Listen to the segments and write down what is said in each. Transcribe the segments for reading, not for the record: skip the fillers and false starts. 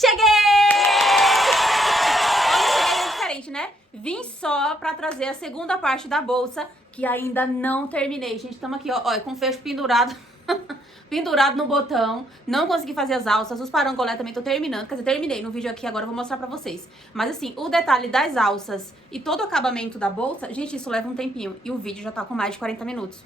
Cheguei! Olha, é diferente, né? Vim só pra trazer a segunda parte da bolsa, que ainda não terminei. Gente, estamos aqui, ó, com o fecho pendurado. Pendurado no botão, não consegui fazer as alças, os parangolé também tô terminando, quer dizer, terminei no vídeo aqui, agora eu vou mostrar pra vocês. Mas assim, o detalhe das alças e todo o acabamento da bolsa, gente, isso leva um tempinho, e o vídeo já tá com mais de 40 minutos.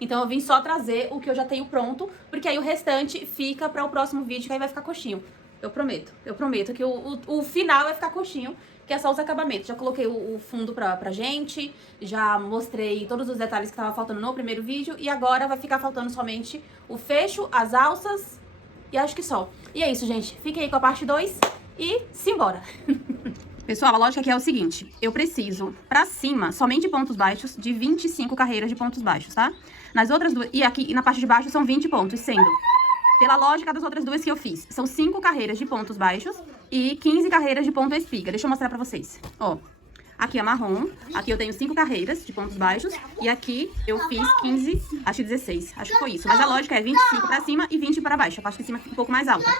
Então eu vim só trazer o que eu já tenho pronto, porque aí o restante fica para o próximo vídeo, que aí vai ficar coxinho. Eu prometo que o final vai ficar coxinho, que é só os acabamentos. Já coloquei o fundo pra gente, já mostrei todos os detalhes que tava faltando no primeiro vídeo, e agora vai ficar faltando somente o fecho, as alças, e acho que só. E é isso, gente. Fiquem aí com a parte 2 e simbora! Pessoal, a lógica aqui é o seguinte, eu preciso, pra cima, somente pontos baixos, de 25 carreiras de pontos baixos, tá? Nas outras duas, e aqui na parte de baixo são 20 pontos, sendo... Pela lógica das outras duas que eu fiz, são 5 carreiras de pontos baixos e 15 carreiras de ponto espiga. Deixa eu mostrar pra vocês. Ó, aqui é marrom, aqui eu tenho 5 carreiras de pontos baixos e aqui eu fiz 15, acho que 16, acho que foi isso. Mas a lógica é 25 pra cima e 20 para baixo, a parte de cima fica um pouco mais alta,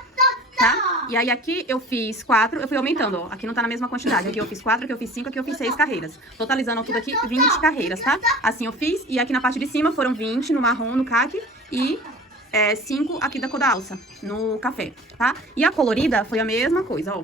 tá? E aí aqui eu fiz 4, eu fui aumentando, ó, aqui não tá na mesma quantidade. Aqui eu fiz 4, aqui eu fiz 5, aqui eu fiz 6 carreiras. Totalizando tudo aqui, 20 carreiras, tá? Assim eu fiz, e aqui na parte de cima foram 20 no marrom, no caque e... 5 aqui da cor da alça, no café, tá? E a colorida foi a mesma coisa, ó.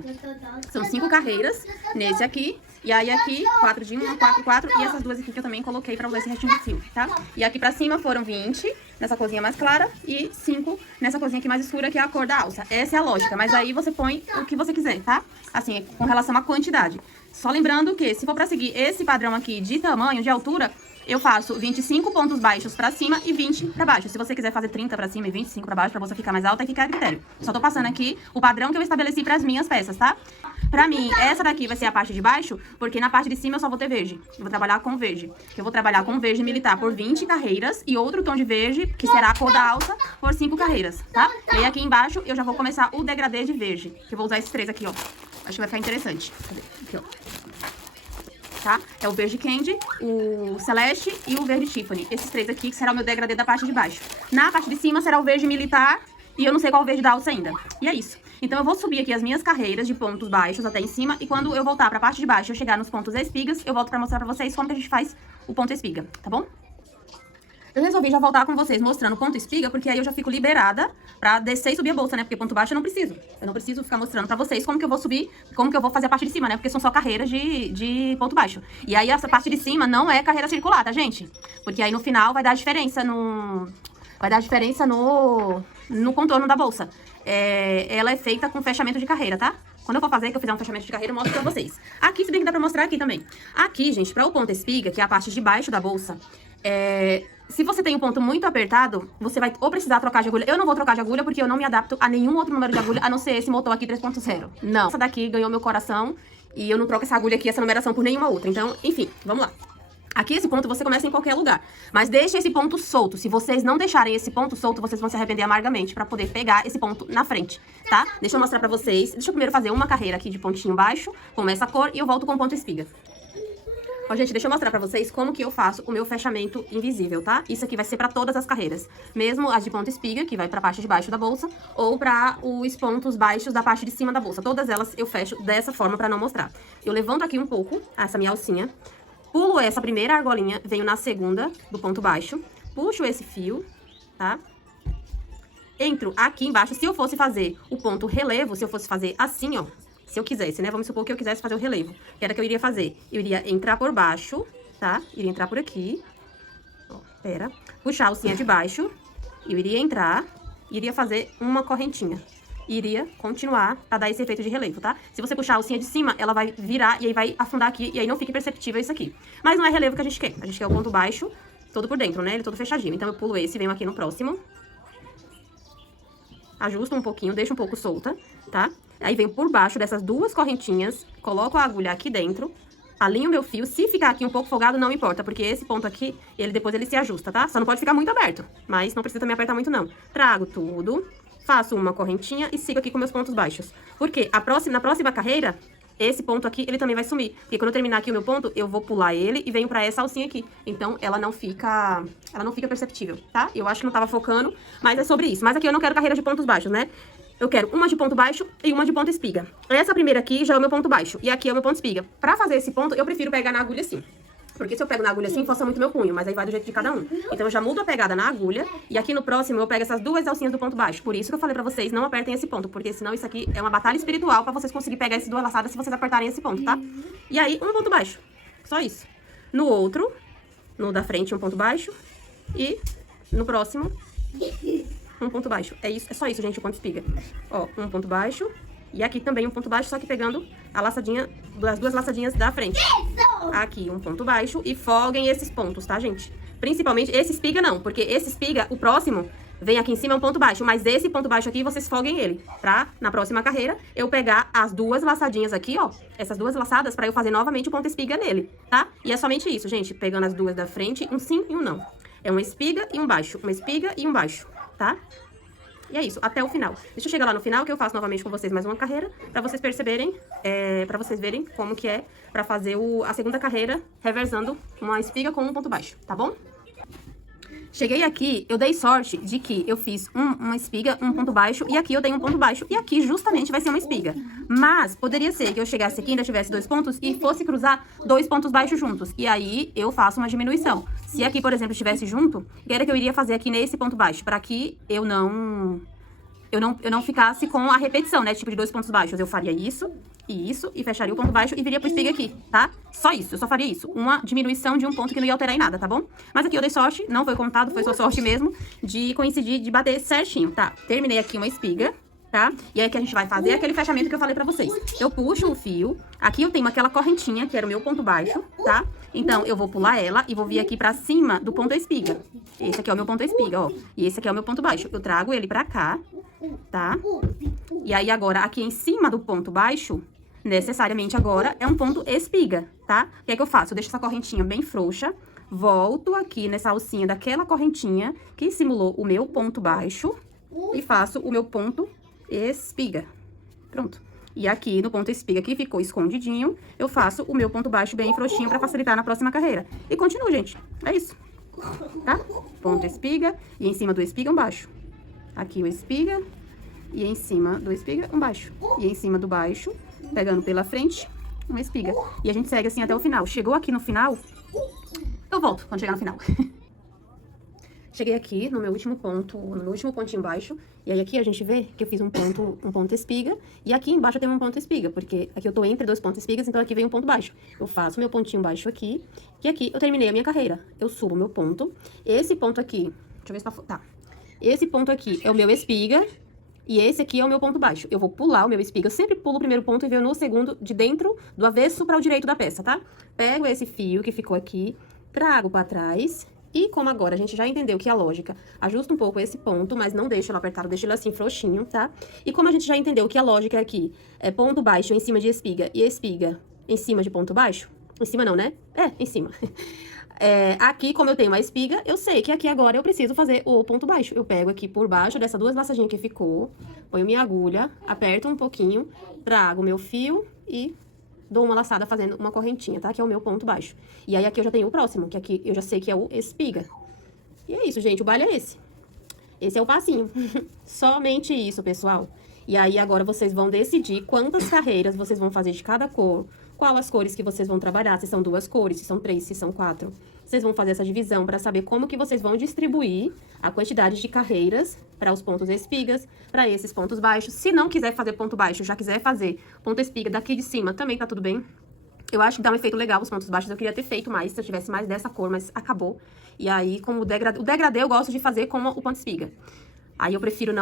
São 5 carreiras nesse aqui. E aí aqui, 4 de 1, 4, 4. E essas duas aqui que eu também coloquei pra usar esse restinho de fio, tá? E aqui pra cima foram 20 nessa corzinha mais clara e 5 nessa corzinha aqui mais escura, que é a cor da alça. Essa é a lógica, mas aí você põe o que você quiser, tá? Assim, com relação à quantidade. Só lembrando que se for pra seguir esse padrão aqui de tamanho, de altura... Eu faço 25 pontos baixos pra cima e 20 pra baixo. Se você quiser fazer 30 pra cima e 25 pra baixo, pra você ficar mais alta, aí fica a critério. Só tô passando aqui o padrão que eu estabeleci pras minhas peças, tá? Pra mim, essa daqui vai ser a parte de baixo, porque na parte de cima eu só vou ter verde. Eu vou trabalhar com verde. Eu vou trabalhar com verde militar por 20 carreiras e outro tom de verde, que será a cor da alça, por 5 carreiras, tá? E aí aqui embaixo eu já vou começar o degradê de verde, que eu vou usar esses 3 aqui, ó. Acho que vai ficar interessante. Cadê? Aqui, ó. Tá? É o verde candy, o celeste e o verde Tiffany. Esses 3 aqui que será o meu degradê da parte de baixo. Na parte de cima será o verde militar e eu não sei qual o verde da alça ainda. E é isso. Então eu vou subir aqui as minhas carreiras de pontos baixos até em cima e quando eu voltar pra parte de baixo, eu chegar nos pontos espigas, eu volto pra mostrar pra vocês como que a gente faz o ponto espiga, tá bom? Eu resolvi já voltar com vocês mostrando o ponto espiga, porque aí eu já fico liberada pra descer e subir a bolsa, né? Porque ponto baixo eu não preciso. Eu não preciso ficar mostrando pra vocês como que eu vou subir, como que eu vou fazer a parte de cima, né? Porque são só carreiras de ponto baixo. E aí essa parte de cima não é carreira circular, tá, gente? Porque aí no final vai dar diferença no... Vai dar diferença no contorno da bolsa. Ela é feita com fechamento de carreira, tá? Quando eu for fazer, que eu fizer um fechamento de carreira, eu mostro pra vocês. Aqui, se bem que dá pra mostrar aqui também. Aqui, gente, pra o ponto espiga, que é a parte de baixo da bolsa, se você tem um ponto muito apertado, você vai ou precisar trocar de agulha. Eu não vou trocar de agulha porque eu não me adapto a nenhum outro número de agulha, a não ser esse motor aqui 3.0. Não. Essa daqui ganhou meu coração e eu não troco essa agulha aqui, essa numeração por nenhuma outra. Então, enfim, vamos lá. Aqui esse ponto você começa em qualquer lugar, mas deixa esse ponto solto. Se vocês não deixarem esse ponto solto, vocês vão se arrepender amargamente pra poder pegar esse ponto na frente, tá? Deixa eu mostrar pra vocês. Deixa eu primeiro fazer uma carreira aqui de pontinho baixo, com essa cor, e eu volto com o ponto espiga. Ó, gente, deixa eu mostrar pra vocês como que eu faço o meu fechamento invisível, tá? Isso aqui vai ser pra todas as carreiras. Mesmo as de ponto espiga, que vai pra parte de baixo da bolsa, ou pra os pontos baixos da parte de cima da bolsa. Todas elas eu fecho dessa forma pra não mostrar. Eu levanto aqui um pouco essa minha alcinha, pulo essa primeira argolinha, venho na segunda do ponto baixo, puxo esse fio, tá? Entro aqui embaixo. Se eu fosse fazer o ponto relevo, se eu fosse fazer assim, ó, se eu quisesse, né? Vamos supor que eu quisesse fazer o relevo. Que era o que eu iria fazer. Eu iria entrar por baixo, tá? Iria entrar por aqui. Ó, pera. Puxar a alcinha de baixo. Eu iria entrar. Iria fazer uma correntinha. Iria continuar pra dar esse efeito de relevo, tá? Se você puxar a alcinha de cima, ela vai virar e aí vai afundar aqui. E aí não fica perceptível isso aqui. Mas não é relevo que a gente quer. A gente quer o ponto baixo todo por dentro, né? Ele todo fechadinho. Então eu pulo esse e venho aqui no próximo. Ajusto um pouquinho, deixo um pouco solta, tá? Aí venho por baixo dessas duas correntinhas, coloco a agulha aqui dentro, alinho meu fio. Se ficar aqui um pouco folgado, não importa, porque esse ponto aqui, depois ele se ajusta, tá? Só não pode ficar muito aberto, mas não precisa também apertar muito, não. Trago tudo, faço uma correntinha e sigo aqui com meus pontos baixos. Porque na próxima carreira, esse ponto aqui, ele também vai sumir. Porque quando eu terminar aqui o meu ponto, eu vou pular ele e venho pra essa alcinha aqui. Então, ela não fica perceptível, tá? Eu acho que não tava focando, mas é sobre isso. Mas aqui eu não quero carreira de pontos baixos, né? eu quero uma de ponto baixo e uma de ponto espiga. Essa primeira aqui já é o meu ponto baixo e aqui é o meu ponto espiga. Pra fazer esse ponto, eu prefiro pegar na agulha assim. Porque se eu pego na agulha assim, força muito meu punho, mas aí vai do jeito de cada um. Então eu já mudo a pegada na agulha e aqui no próximo eu pego essas duas alcinhas do ponto baixo. Por isso que eu falei pra vocês, não apertem esse ponto, porque senão isso aqui é uma batalha espiritual pra vocês conseguirem pegar essas duas laçadas se vocês apertarem esse ponto, tá? E aí, um ponto baixo. Só isso. No outro, no da frente, um ponto baixo e no próximo, um ponto baixo. É isso, é só isso, gente, o ponto espiga. Ó, um ponto baixo e aqui também um ponto baixo, só que pegando a laçadinha, as duas laçadinhas da frente. Aqui um ponto baixo e folguem esses pontos, tá, gente? Principalmente esse espiga não, porque esse espiga, o próximo, vem aqui em cima é um ponto baixo, mas esse ponto baixo aqui vocês folguem ele, pra na próxima carreira eu pegar as duas laçadinhas aqui, ó, essas duas laçadas pra eu fazer novamente o ponto espiga nele, tá? E é somente isso, gente, pegando as duas da frente, um sim e um não. É uma espiga e um baixo, uma espiga e um baixo, tá? E é isso, até o final. Deixa eu chegar lá no final, que eu faço novamente com vocês mais uma carreira, pra vocês perceberem, pra vocês verem como que é pra fazer a segunda carreira, reversando uma espiga com um ponto baixo, tá bom? Cheguei aqui, eu dei sorte de que eu fiz uma espiga, um ponto baixo, e aqui eu dei um ponto baixo, e aqui justamente vai ser uma espiga. Mas poderia ser que eu chegasse aqui e ainda tivesse dois pontos e fosse cruzar dois pontos baixos juntos. E aí eu faço uma diminuição. Se aqui, por exemplo, estivesse junto, o que era que eu iria fazer aqui nesse ponto baixo? Para que eu não ficasse com a repetição, né? Tipo de dois pontos baixos. Eu faria isso, e fecharia o ponto baixo e viria pro espiga aqui, tá? Só isso, eu só faria isso. Uma diminuição de um ponto que não ia alterar em nada, tá bom? Mas aqui eu dei sorte, não foi contado, foi só sorte mesmo, de coincidir, de bater certinho, tá? Terminei aqui uma espiga, tá? E aí que a gente vai fazer aquele fechamento que eu falei pra vocês. Eu puxo o fio, aqui eu tenho aquela correntinha, que era o meu ponto baixo, tá? Então, eu vou pular ela e vou vir aqui pra cima do ponto espiga. Esse aqui é o meu ponto espiga, ó. E esse aqui é o meu ponto baixo. Eu trago ele pra cá, tá? E aí, agora, aqui em cima do ponto baixo, necessariamente agora, é um ponto espiga, tá? O que é que eu faço? Eu deixo essa correntinha bem frouxa, volto aqui nessa alcinha daquela correntinha que simulou o meu ponto baixo e faço o meu ponto espiga. Pronto. E aqui no ponto espiga que ficou escondidinho, eu faço o meu ponto baixo bem frouxinho pra facilitar na próxima carreira. E continuo, gente. É isso. Tá? Ponto espiga e em cima do espiga um baixo. Aqui o espiga e em cima do espiga um baixo. E em cima do baixo, pegando pela frente, uma espiga. E a gente segue assim até o final. Chegou aqui no final, eu volto quando chegar no final. Cheguei aqui no meu último ponto, no meu último pontinho baixo. E aí aqui a gente vê que eu fiz um ponto espiga. E aqui embaixo eu tenho um ponto espiga, porque aqui eu tô entre dois pontos espigas, então aqui vem um ponto baixo. Eu faço meu pontinho baixo aqui. E aqui eu terminei a minha carreira. Eu subo o meu ponto. Esse ponto aqui, deixa eu ver se tá... Esse ponto aqui é o meu espiga. E esse aqui é o meu ponto baixo. Eu vou pular o meu espiga. Eu sempre pulo o primeiro ponto e venho no segundo, de dentro do avesso para o direito da peça, tá? Pego esse fio que ficou aqui, trago pra trás. E como agora a gente já entendeu que a lógica ajusta um pouco esse ponto, mas não deixa ele apertado, deixa ele assim frouxinho, tá? E como a gente já entendeu que a lógica aqui é ponto baixo em cima de espiga e espiga em cima de ponto baixo. Em cima não, né? Em cima. Aqui, como eu tenho uma espiga, eu sei que aqui agora eu preciso fazer o ponto baixo. Eu pego aqui por baixo dessas duas laçadinhas que ficou, ponho minha agulha, aperto um pouquinho, trago meu fio e dou uma laçada fazendo uma correntinha, tá? Que é o meu ponto baixo. E aí aqui eu já tenho o próximo, que aqui eu já sei que é o espiga. E é isso, gente, o baile é esse. Esse é o passinho. Somente isso, pessoal. E aí agora vocês vão decidir quantas carreiras vocês vão fazer de cada cor, qual as cores que vocês vão trabalhar, se são duas cores, se são três, se são quatro. Vocês vão fazer essa divisão para saber como que vocês vão distribuir a quantidade de carreiras para os pontos espigas, para esses pontos baixos. Se não quiser fazer ponto baixo, já quiser fazer ponto espiga daqui de cima, também tá tudo bem. Eu acho que dá um efeito legal os pontos baixos. Eu queria ter feito mais, se eu tivesse mais dessa cor, mas acabou. E aí, como o degradê eu gosto de fazer como o ponto espiga. Aí eu prefiro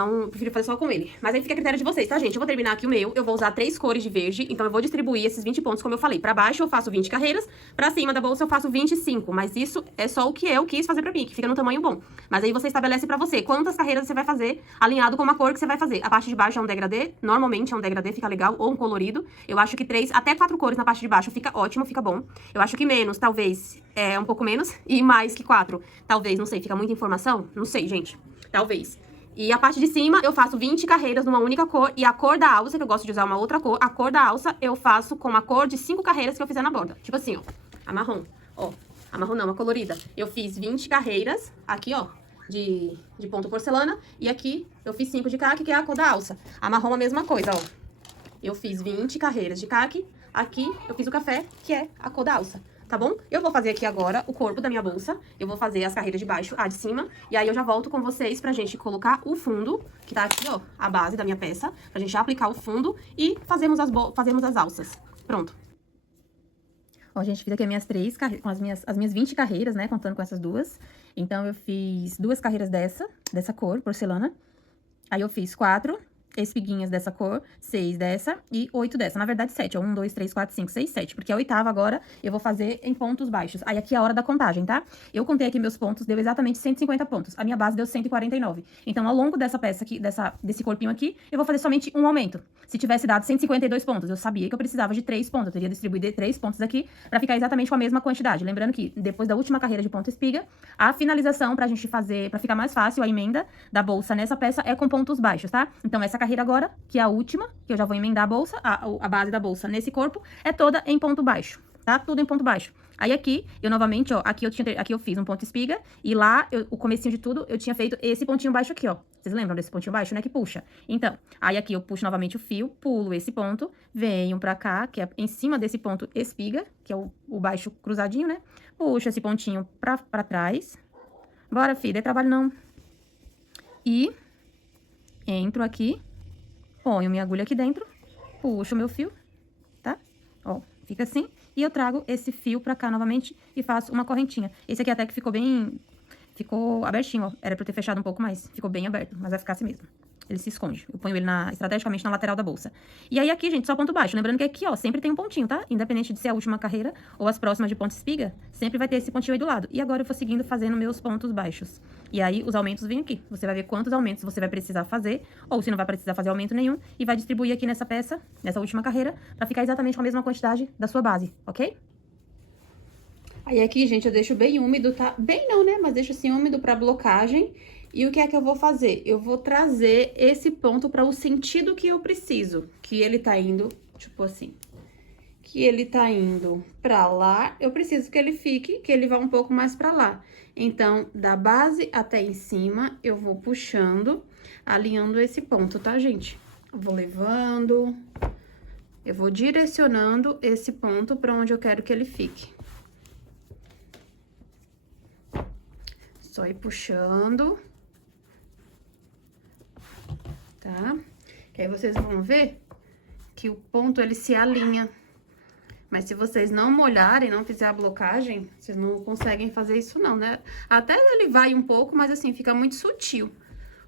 fazer só com ele. Mas aí fica a critério de vocês, tá, gente? Eu vou terminar aqui o meu, eu vou usar 3 cores de verde, então eu vou distribuir esses 20 pontos, como eu falei. Pra baixo eu faço 20 carreiras, pra cima da bolsa eu faço 25. Mas isso é só o que eu quis fazer pra mim, que fica no tamanho bom. Mas aí você estabelece pra você quantas carreiras você vai fazer, alinhado com a cor que você vai fazer. A parte de baixo é um degradê, normalmente é um degradê, fica legal, ou um colorido. Eu acho que 3, até 4 cores na parte de baixo fica ótimo, fica bom. Eu acho que menos, talvez, um pouco menos, e mais que 4, talvez, não sei, fica muita informação? Não sei, gente, talvez. E a parte de cima, eu faço 20 carreiras numa única cor. E a cor da alça, que eu gosto de usar uma outra cor, a cor da alça eu faço com a cor de 5 carreiras que eu fizer na borda. Tipo assim, ó, a marrom. Ó, a marrom não, a colorida. Eu fiz 20 carreiras aqui, ó, de ponto porcelana. E aqui eu fiz 5 de caque, que é a cor da alça. A marrom a mesma coisa, ó. Eu fiz 20 carreiras de caque. Aqui eu fiz o café, que é a cor da alça. Tá bom? Eu vou fazer aqui agora o corpo da minha bolsa. Eu vou fazer as carreiras de baixo, a de cima. E aí eu já volto com vocês pra gente colocar o fundo, que tá aqui, ó, a base da minha peça. Pra gente já aplicar o fundo e fazermos as alças. Pronto. Ó, gente, fiz aqui as minhas as minhas 20 carreiras, né, contando com essas duas. Então, eu fiz 2 carreiras dessa cor, porcelana. Aí, eu fiz 4 espiguinhas dessa cor, 6 dessa e 8 dessa. Na verdade, 7, ó. 1, 2, 3, 4, 5, 6, 7. Porque a 8ª agora eu vou fazer em pontos baixos. Aí, aqui é a hora da contagem, tá? Eu contei aqui meus pontos, deu exatamente 150 pontos. A minha base deu 149. Então, ao longo dessa peça aqui, desse corpinho aqui, eu vou fazer somente um aumento. Se tivesse dado 152 pontos, eu sabia que eu precisava de 3 pontos. Eu teria distribuído 3 pontos aqui pra ficar exatamente com a mesma quantidade. Lembrando que, depois da última carreira de ponto espiga, a finalização pra gente fazer, pra ficar mais fácil, a emenda da bolsa nessa peça é com pontos baixos, tá? Então, essa carreira agora, que é a última, que eu já vou emendar a bolsa, a base da bolsa nesse corpo, é toda em ponto baixo, tá? Tudo em ponto baixo. Aí aqui, eu novamente, ó, aqui eu fiz um ponto espiga, e lá, o comecinho de tudo, eu tinha feito esse pontinho baixo aqui, ó. Vocês lembram desse pontinho baixo, né, que puxa? Então, aí aqui eu puxo novamente o fio, pulo esse ponto, venho pra cá, que é em cima desse ponto espiga, que é o baixo cruzadinho, né? Puxo esse pontinho pra trás. Bora, filha, é trabalho não. E entro aqui, ponho minha agulha aqui dentro, puxo o meu fio, tá? Ó, fica assim. E eu trago esse fio pra cá novamente e faço uma correntinha. Esse aqui até que ficou abertinho, ó. Era pra eu ter fechado um pouco mais. Ficou bem aberto, mas vai ficar assim mesmo. Ele se esconde. Eu ponho ele estrategicamente na lateral da bolsa. E aí aqui, gente, só ponto baixo. Lembrando que aqui, ó, sempre tem um pontinho, tá? Independente de ser a última carreira ou as próximas de ponto espiga, sempre vai ter esse pontinho aí do lado. E agora eu vou seguindo fazendo meus pontos baixos. E aí os aumentos vêm aqui. Você vai ver quantos aumentos você vai precisar fazer, ou se não vai precisar fazer aumento nenhum, e vai distribuir aqui nessa peça, nessa última carreira, pra ficar exatamente com a mesma quantidade da sua base, ok? Aí aqui, gente, eu deixo bem úmido, tá? Bem não, né? Mas deixo assim úmido pra blocagem. E o que é que eu vou fazer? Eu vou trazer esse ponto para o sentido que eu preciso. Que ele tá indo, tipo assim, que ele tá indo pra lá, eu preciso que ele fique, que ele vá um pouco mais pra lá. Então, da base até em cima, eu vou puxando, alinhando esse ponto, tá, gente? Eu vou levando, eu vou direcionando esse ponto pra onde eu quero que ele fique. Só ir puxando. Tá? Que aí vocês vão ver que o ponto, ele se alinha. Mas se vocês não molharem, não fizer a blocagem, vocês não conseguem fazer isso não, né? Até ele vai um pouco, mas assim, fica muito sutil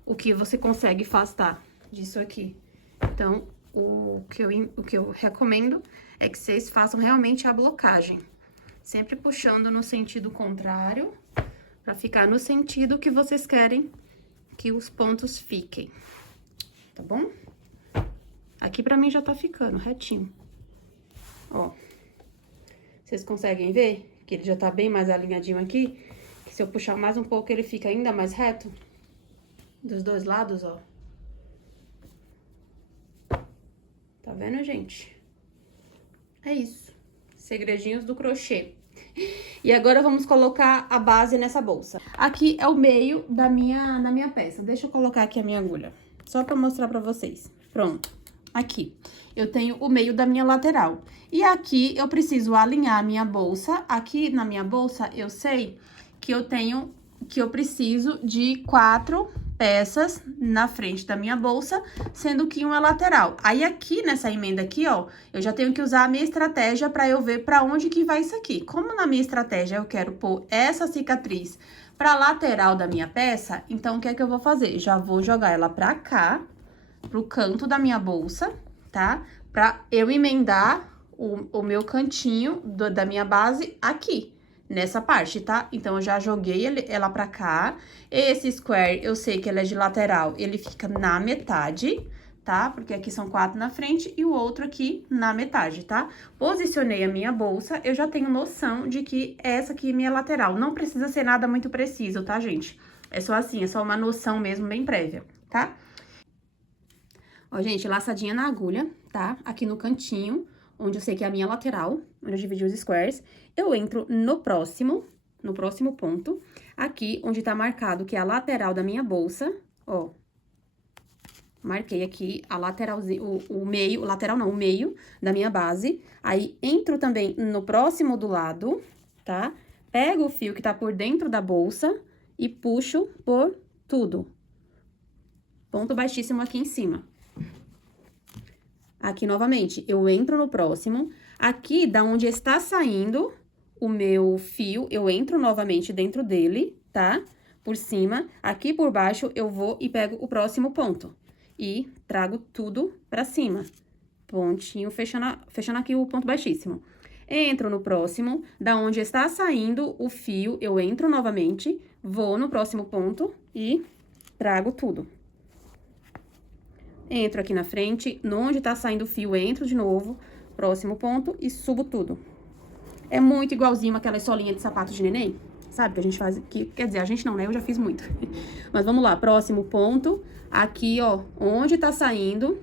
o que você consegue afastar disso aqui. Então, o que eu recomendo é que vocês façam realmente a blocagem. Sempre puxando no sentido contrário, pra ficar no sentido que vocês querem que os pontos fiquem. Tá bom? Aqui pra mim já tá ficando retinho. Ó. Vocês conseguem ver que ele já tá bem mais alinhadinho aqui? Que se eu puxar mais um pouco, ele fica ainda mais reto. Dos dois lados, ó. Tá vendo, gente? É isso. Segredinhos do crochê. E agora vamos colocar a base nessa bolsa. Aqui é o meio da minha peça. Deixa eu colocar aqui a minha agulha. Só pra mostrar pra vocês. Pronto. Aqui, eu tenho o meio da minha lateral. E aqui, eu preciso alinhar a minha bolsa. Aqui na minha bolsa, eu sei que eu preciso de 4 peças na frente da minha bolsa, sendo que uma é lateral. Aí, aqui nessa emenda aqui, ó, eu já tenho que usar a minha estratégia pra eu ver pra onde que vai isso aqui. Como na minha estratégia eu quero pôr essa cicatriz pra lateral da minha peça, então, o que é que eu vou fazer? Já vou jogar ela pra cá, pro canto da minha bolsa, tá? Pra eu emendar o meu cantinho da minha base aqui, nessa parte, tá? Então, eu já joguei ela pra cá. Esse square, eu sei que ele é de lateral, ele fica na metade, tá? Porque aqui são 4 na frente e o outro aqui na metade, tá? Posicionei a minha bolsa, eu já tenho noção de que essa aqui é minha lateral. Não precisa ser nada muito preciso, tá, gente? É só assim, é só uma noção mesmo bem prévia, tá? Ó, gente, laçadinha na agulha, tá? Aqui no cantinho, onde eu sei que é a minha lateral, onde eu dividi os squares. Eu entro no próximo, no próximo ponto, aqui onde tá marcado que é a lateral da minha bolsa, ó. Marquei aqui a lateralzinha, o meio, o lateral não, o meio da minha base. Aí, entro também no próximo do lado, tá? Pego o fio que tá por dentro da bolsa e puxo por tudo. Ponto baixíssimo aqui em cima. Aqui, novamente, eu entro no próximo. Aqui, da onde está saindo o meu fio, eu entro novamente dentro dele, tá? Por cima. Aqui por baixo, eu vou e pego o próximo ponto. E trago tudo pra cima. Pontinho, fechando aqui o ponto baixíssimo. Entro no próximo, da onde está saindo o fio, eu entro novamente, vou no próximo ponto e trago tudo. Entro aqui na frente, onde tá saindo o fio, entro de novo, próximo ponto e subo tudo. É muito igualzinho aquelas solinhas de sapato de neném, sabe? Que a gente faz aqui, quer dizer, a gente não, né? Eu já fiz muito. Mas vamos lá, próximo ponto, aqui, ó, onde tá saindo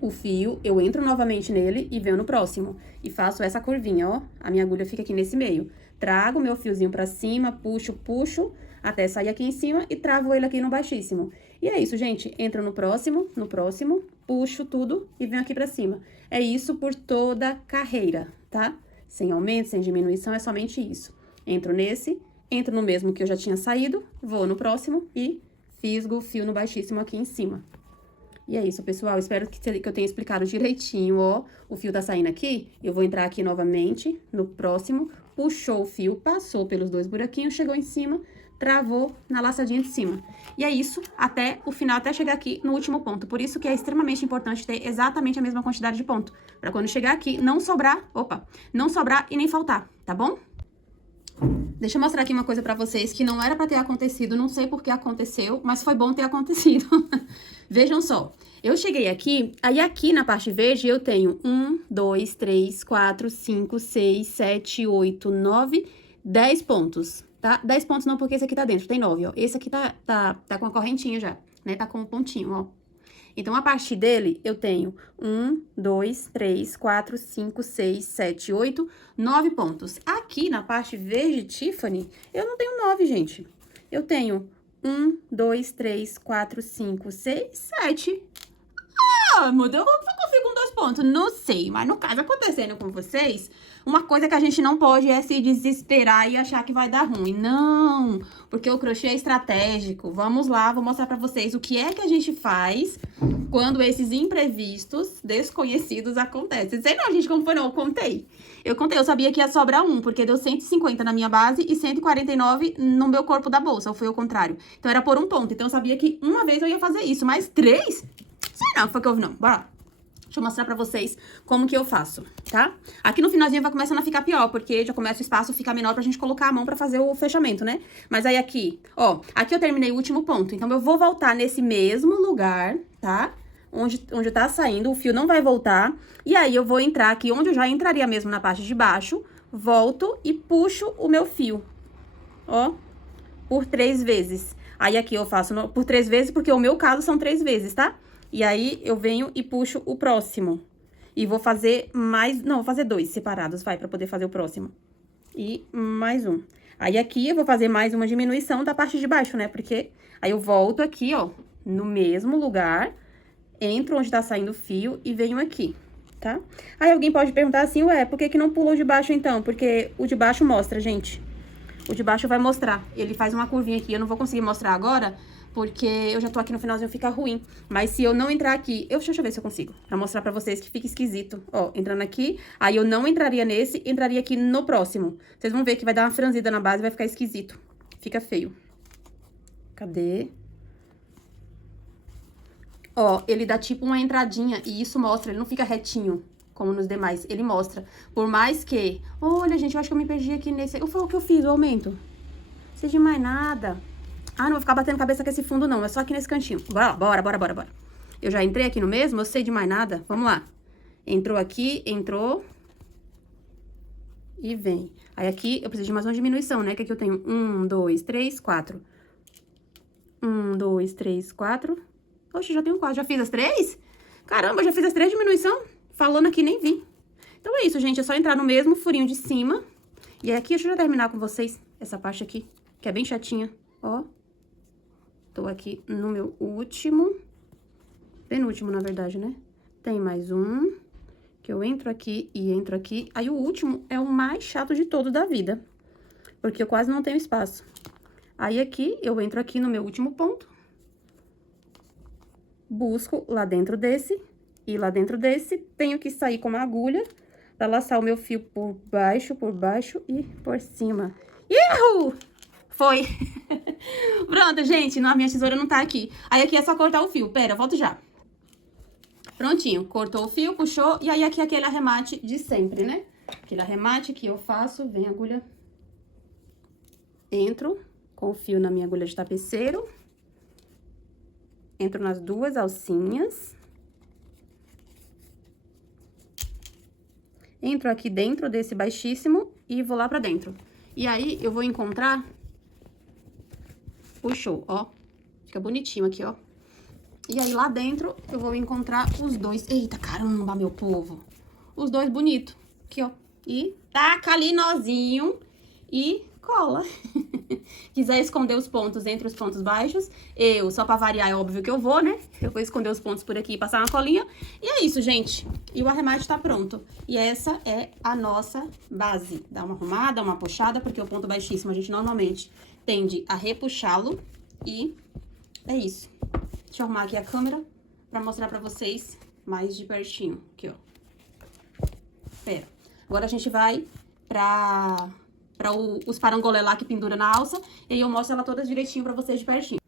o fio, eu entro novamente nele e venho no próximo. E faço essa curvinha, ó, a minha agulha fica aqui nesse meio. Trago meu fiozinho pra cima, puxo, até sair aqui em cima e travo ele aqui no baixíssimo. E é isso, gente. Entro no próximo, puxo tudo e venho aqui pra cima. É isso por toda a carreira, tá? Sem aumento, sem diminuição, é somente isso. Entro nesse, entro no mesmo que eu já tinha saído, vou no próximo e fisgo o fio no baixíssimo aqui em cima. E é isso, pessoal. Espero que eu tenha explicado direitinho, ó. O fio tá saindo aqui, eu vou entrar aqui novamente no próximo, puxou o fio, passou pelos dois buraquinhos, chegou em cima, travou na laçadinha de cima. E é isso até o final, até chegar aqui no último ponto. Por isso que é extremamente importante ter exatamente a mesma quantidade de ponto. Pra quando chegar aqui, não sobrar, não sobrar e nem faltar, tá bom? Deixa eu mostrar aqui uma coisa pra vocês que não era pra ter acontecido, não sei por que aconteceu, mas foi bom ter acontecido. Vejam só, eu cheguei aqui, aí aqui na parte verde eu tenho 1, 2, 3, 4, 5, 6, 7, 8, 9, 10 pontos, tá? 10 pontos não, porque esse aqui tá dentro, tem 9, ó. Esse aqui tá com a correntinha já, né? Tá com um pontinho, ó. Então, a partir dele, eu tenho 1, 2, 3, 4, 5, 6, 7, 8, 9 pontos. Aqui, na parte verde Tiffany, eu não tenho 9, gente. Eu tenho 1, 2, 3, 4, 5, 6, 7. Ah, mudou, como que eu fico com 2 pontos? Não sei, mas no caso, acontecendo com vocês, uma coisa que a gente não pode é se desesperar e achar que vai dar ruim. Não, porque o crochê é estratégico. Vamos lá, vou mostrar pra vocês o que é que a gente faz quando esses imprevistos desconhecidos acontecem. Sei não, gente, como foi não, eu contei. Eu sabia que ia sobrar 1, porque deu 150 na minha base e 149 no meu corpo da bolsa, ou foi o contrário. Então, era por 1 ponto. Então, eu sabia que uma vez eu ia fazer isso, mas 3? Sei não, foi que eu vi não. Bora lá. Deixa eu mostrar pra vocês como que eu faço, tá? Aqui no finalzinho vai começando a ficar pior, porque já começa o espaço ficar menor pra gente colocar a mão pra fazer o fechamento, né? Mas aí aqui, ó, aqui eu terminei o último ponto. Então, eu vou voltar nesse mesmo lugar, tá? Onde tá saindo, o fio não vai voltar. E aí, eu vou entrar aqui, onde eu já entraria mesmo na parte de baixo. Volto e puxo o meu fio, ó, por 3 vezes. Aí, aqui eu faço por 3 vezes, porque o meu caso são 3 vezes, tá? E aí, eu venho e puxo o próximo. E vou fazer mais... Não, vou fazer 2 separados, vai, pra poder fazer o próximo. E mais um. Aí, aqui, eu vou fazer mais uma diminuição da parte de baixo, né? Porque aí eu volto aqui, ó, no mesmo lugar, entro onde tá saindo o fio e venho aqui, tá? Aí, alguém pode perguntar assim, ué, por que que não pulou o de baixo, então? Porque o de baixo mostra, gente. O de baixo vai mostrar. Ele faz uma curvinha aqui, eu não vou conseguir mostrar agora... Porque eu já tô aqui no finalzinho, fica ruim. Mas se eu não entrar aqui... Deixa eu ver se eu consigo. Pra mostrar pra vocês que fica esquisito. Ó, entrando aqui. Aí eu não entraria nesse, entraria aqui no próximo. Vocês vão ver que vai dar uma franzida na base e vai ficar esquisito. Fica feio. Cadê? Ó, ele dá tipo uma entradinha e isso mostra. Ele não fica retinho, como nos demais. Ele mostra. Por mais que... Olha, gente, eu acho que eu me perdi aqui nesse... Foi o que eu fiz, o aumento. Não sei de mais nada. Ah, não vou ficar batendo cabeça com esse fundo, não. É só aqui nesse cantinho. Bora, bora. Eu já entrei aqui no mesmo, eu sei de mais nada. Vamos lá. Entrou aqui, entrou. E vem. Aí, aqui, eu preciso de mais uma diminuição, né? Que aqui eu tenho 1, 2, 3, 4. 1, 2, 3, 4. Oxe, já tenho 4. Já fiz as 3? Caramba, já fiz as 3 diminuição? Falando aqui, nem vi. Então, é isso, gente. É só entrar no mesmo furinho de cima. E aqui, deixa eu já terminar com vocês. essa parte aqui, que é bem chatinha, ó. Tô aqui no meu último, penúltimo, na verdade, né? Tem mais um, que eu entro aqui e entro aqui. Aí, o último é o mais chato de todos da vida, porque eu quase não tenho espaço. Aí, aqui, eu entro aqui no meu último ponto, busco lá dentro desse, e lá dentro desse, tenho que sair com uma agulha pra laçar o meu fio por baixo e por cima. Ihu! Foi! Pronto, gente, a minha tesoura não tá aqui. Aí, aqui é só cortar o fio. Pera, volto já. Prontinho, cortou o fio, puxou, e aí aqui é aquele arremate de sempre, né? Aquele arremate que eu faço, vem a agulha, entro com o fio na minha agulha de tapeceiro, entro nas duas alcinhas, entro aqui dentro desse baixíssimo e vou lá pra dentro. E aí, eu vou encontrar, puxou, ó, fica bonitinho aqui, ó. E aí, lá dentro, eu vou encontrar os dois. Eita, caramba, meu povo. Os dois bonitos. Aqui, ó. E taca ali nozinho e cola. Quiser esconder os pontos entre os pontos baixos, só pra variar, é óbvio que eu vou, né? Eu vou esconder os pontos por aqui e passar uma colinha. E é isso, gente. E o arremate tá pronto. E essa é a nossa base. Dá uma arrumada, uma puxada, porque o ponto baixíssimo a gente normalmente tende a repuxá-lo. E é isso. Deixa eu arrumar aqui a câmera pra mostrar pra vocês mais de pertinho. Aqui, ó. Pera. Agora a gente vai pra os parangolé lá que pendura na alça. E aí eu mostro ela todas direitinho pra vocês de pertinho.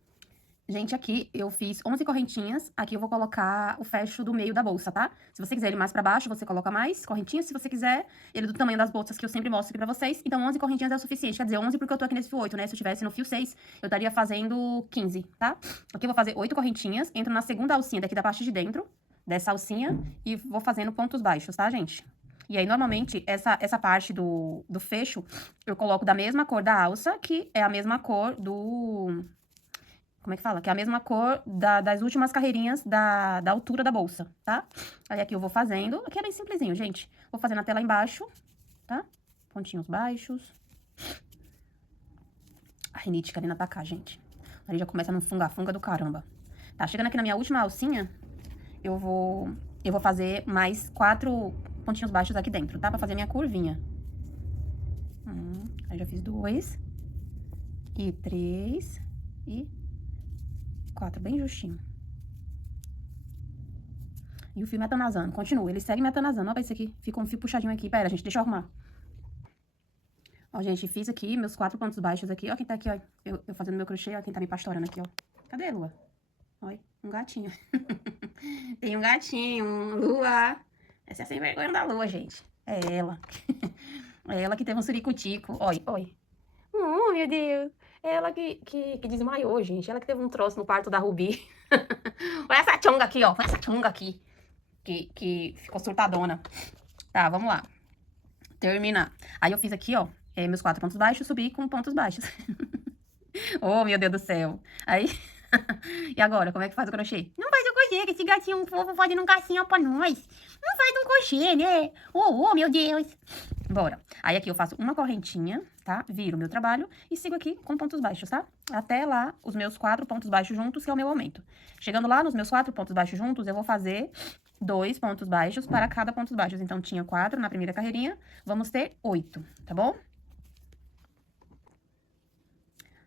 Gente, aqui eu fiz 11 correntinhas. Aqui eu vou colocar o fecho do meio da bolsa, tá? Se você quiser ele mais pra baixo, você coloca mais correntinhas. Se você quiser ele do tamanho das bolsas que eu sempre mostro aqui pra vocês. Então, 11 correntinhas é o suficiente. Quer dizer, 11 porque eu tô aqui nesse fio 8, né? Se eu tivesse no fio 6, eu estaria fazendo 15, tá? Aqui eu vou fazer 8 correntinhas. Entro na segunda alcinha daqui da parte de dentro, dessa alcinha, e vou fazendo pontos baixos, tá, gente? E aí, normalmente, essa parte do fecho, eu coloco da mesma cor da alça, que é a mesma cor do... Como é que fala? Que é a mesma cor das últimas carreirinhas da altura da bolsa, tá? Aí aqui eu vou fazendo. Aqui é bem simplesinho, gente. Vou fazendo até lá embaixo, tá? Pontinhos baixos. A rinite querendo atacar, gente. Aí já começa no funga-funga do caramba. Tá, chegando aqui na minha última alcinha, eu vou fazer mais 4 pontinhos baixos aqui dentro, tá? Pra fazer minha curvinha. Aí já fiz 2. E 3. E 4, bem justinho. E o fio me atanasando. Continua, ele segue me atanasando. Olha isso aqui, fica um fio puxadinho aqui. Pera, gente, deixa eu arrumar. Ó, gente, fiz aqui meus 4 pontos baixos aqui. Ó quem tá aqui, ó. Eu fazendo meu crochê, ó quem tá me pastorando aqui, ó. Cadê a Lua? Olha, um gatinho. Tem um gatinho, Lua. Essa é a sem vergonha da Lua, gente. É ela. É ela que teve um suricutico. Olha, olha. Oh, meu Deus. Ela que desmaiou, gente. Ela que teve um troço no parto da Rubi. Olha essa tchonga aqui, ó. Olha essa tchonga aqui. Que ficou surtadona. Tá, vamos lá. Terminar. Aí eu fiz aqui, ó, meus 4 pontos baixos, subi com pontos baixos. Oh, meu Deus do céu. Aí... E agora, como é que faz o crochê? Não faz o crochê, que esse gatinho fofo fazendo um cacinho pra nós. Não faz um crochê, né? Oh, meu Deus. Bora. Aí aqui eu faço uma correntinha, tá? Viro o meu trabalho e sigo aqui com pontos baixos, tá? Até lá, os meus 4 pontos baixos juntos, que é o meu aumento. Chegando lá nos meus 4 pontos baixos juntos, eu vou fazer 2 pontos baixos para cada pontos baixos. Então, tinha 4 na primeira carreirinha, vamos ter 8, tá bom?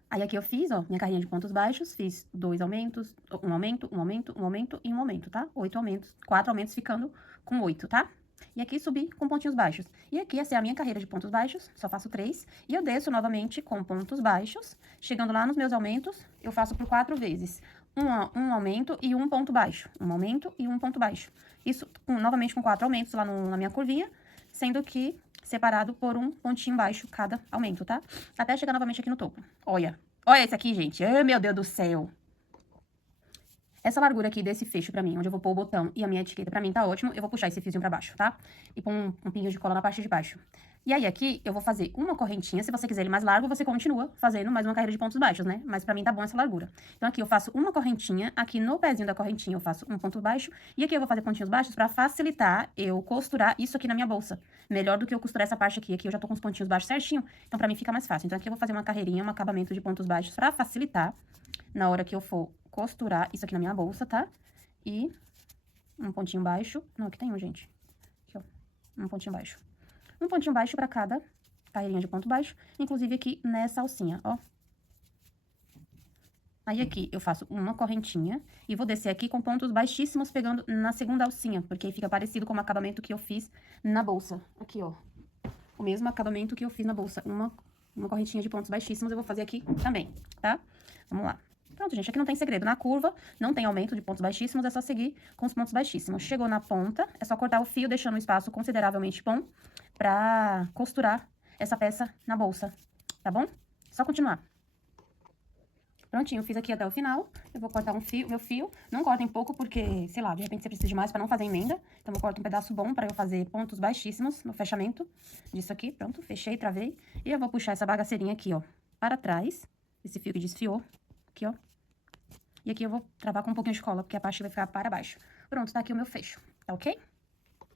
Aí, aqui eu fiz, ó, minha carrinha de pontos baixos, fiz 2 aumentos, um aumento, um aumento, um aumento e um aumento, tá? 8 aumentos, 4 aumentos ficando com 8, tá? E aqui subi com pontinhos baixos. E aqui, essa é a minha carreira de pontos baixos, só faço 3. E eu desço novamente com pontos baixos. Chegando lá nos meus aumentos, eu faço por 4 vezes. Um aumento e um ponto baixo. Um aumento e um ponto baixo. Isso, novamente com 4 aumentos lá na minha curvinha, sendo que separado por um pontinho baixo cada aumento, tá? Até chegar novamente aqui no topo. Olha, olha esse aqui, gente. Ai, meu Deus do céu. Essa largura aqui desse fecho pra mim, onde eu vou pôr o botão e a minha etiqueta, pra mim tá ótimo. Eu vou puxar esse fiozinho pra baixo, tá? E pôr um pingo de cola na parte de baixo. E aí aqui eu vou fazer uma correntinha. Se você quiser ele mais largo, você continua fazendo mais uma carreira de pontos baixos, né? Mas pra mim tá bom essa largura. Então aqui eu faço uma correntinha, aqui no pezinho da correntinha eu faço um ponto baixo. E aqui eu vou fazer pontinhos baixos pra facilitar eu costurar isso aqui na minha bolsa. Melhor do que eu costurar essa parte aqui. Aqui eu já tô com os pontinhos baixos certinho, então pra mim fica mais fácil. Então aqui eu vou fazer uma carreirinha, um acabamento de pontos baixos pra facilitar na hora que eu for costurar isso aqui na minha bolsa, tá? E um pontinho baixo. Não, aqui tem um, gente. Aqui, ó. Um pontinho baixo. Um pontinho baixo pra cada carreirinha de ponto baixo. Inclusive aqui nessa alcinha, ó. Aí aqui eu faço uma correntinha e vou descer aqui com pontos baixíssimos pegando na segunda alcinha. Porque aí fica parecido com o acabamento que eu fiz na bolsa. Aqui, ó. O mesmo acabamento que eu fiz na bolsa. Uma correntinha de pontos baixíssimos eu vou fazer aqui também, tá? Vamos lá. Pronto, gente, aqui não tem segredo. Na curva, não tem aumento de pontos baixíssimos, é só seguir com os pontos baixíssimos. Chegou na ponta, é só cortar o fio, deixando um espaço consideravelmente bom pra costurar essa peça na bolsa, tá bom? Só continuar. Prontinho, fiz aqui até o final. Eu vou cortar meu fio. Não cortem pouco, porque, sei lá, de repente você precisa de mais pra não fazer emenda. Então, eu corto um pedaço bom pra eu fazer pontos baixíssimos no fechamento disso aqui. Pronto, fechei, travei. E eu vou puxar essa bagaceirinha aqui, ó, para trás. Esse fio que desfiou. Aqui, ó. E aqui eu vou travar com um pouquinho de cola, porque a parte vai ficar para baixo. Pronto, tá aqui o meu fecho, tá ok?